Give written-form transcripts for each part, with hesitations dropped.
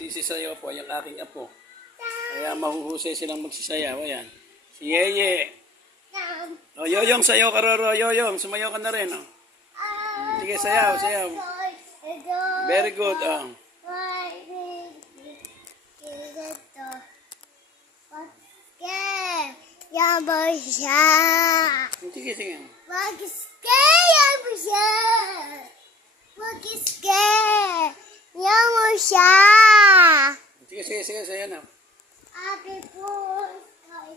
Nagsisisayaw po yung aking apo. Kaya mahuhusay silang magsisayaw. Ayan. Si Yeye. O, Yoyong, sayaw ka, Roro. Yoyong, sumayaw ka na rin. O. Sige, sayaw, sayaw. Very good. O. Yabo siya. Sige, sige. Yabo siya. Yabo siya. Sige, sige, sige, sayaw na. Happy birthday,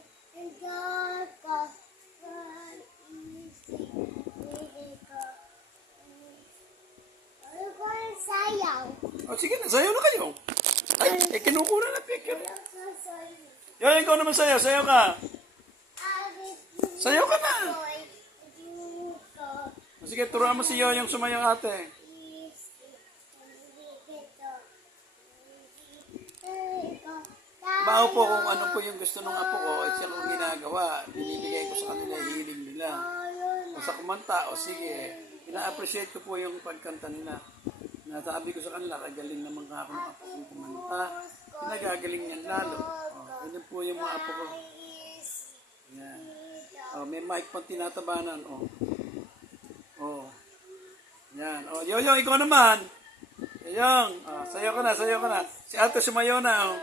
sayaw. O, sige na, sayaw na kayo. Ay, kinukuha na picture. Yoyong, ikaw naman sayaw. Sayaw ka. Sayaw ka na. Sige, turuan mo si Yoyong sumayaw ate. Bao po kung ano po yung gusto ng apo ko, siya kong ginagawa. Binibigay ko sa kanila, hiling nila. O sa kumanta, o sige. Ina-appreciate ko po yung pagkanta nila. Nasabi ko sa kanila, kagaling naman ka ako ng apo kong kumanta. Pinagagaling niyan lalo. O, ganyan po yung mga apo ko. Yan. O, may mic pang tinatabanan. O. O. Yan. O, Yoyong, ikaw naman. Yoyong. O, sayo ka na, sayo ka na. Si ate sumayo na. O.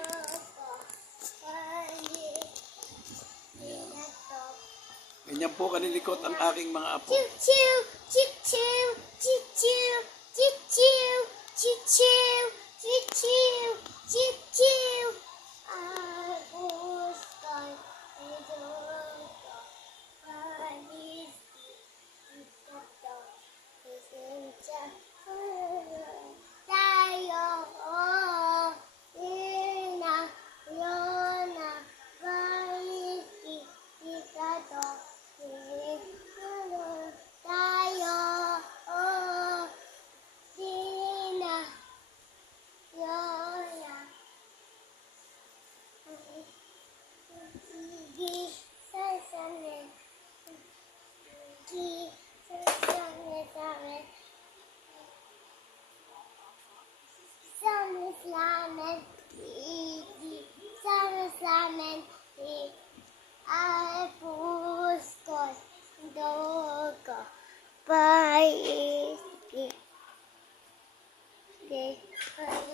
Ganyan po kanilikot ang aking mga apo. Chiw, chiw, chiw, chiw, chiw, chiw, chiw, chiw, chiw, chiw, chiw, chiw, chiw.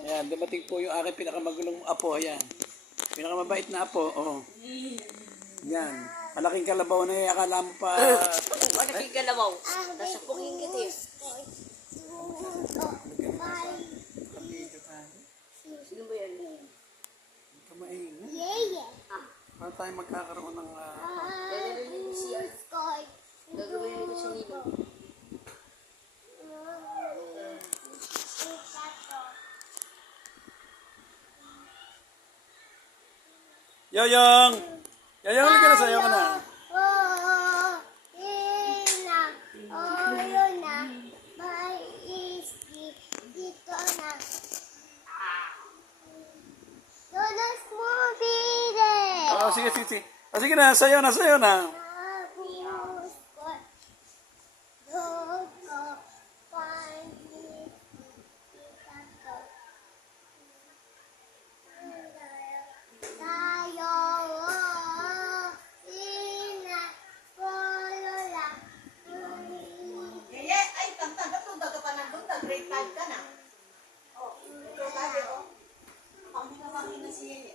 Ayan, dumating po yung aking pinakamagulong apo. Ayan. Pinakamabait na apo. Oh. Yan. Malaking kalabaw na yan. Akala mo pa... Malaking kalabaw. Nasa punging itim. Sino ba yan? Hindi ka maingay. Yeah. Paano tayo magkakaroon ng... Gagawin nito siya. Gagawin nito si Nino. Yoyong! Yoyong, halika na, sayo ka na. Oh, sige, sige, sige. Oh, sige na, sayo na, sayo na. Grade 5 ka na. Oh, ito tayo, oh. Ang pinamangin na si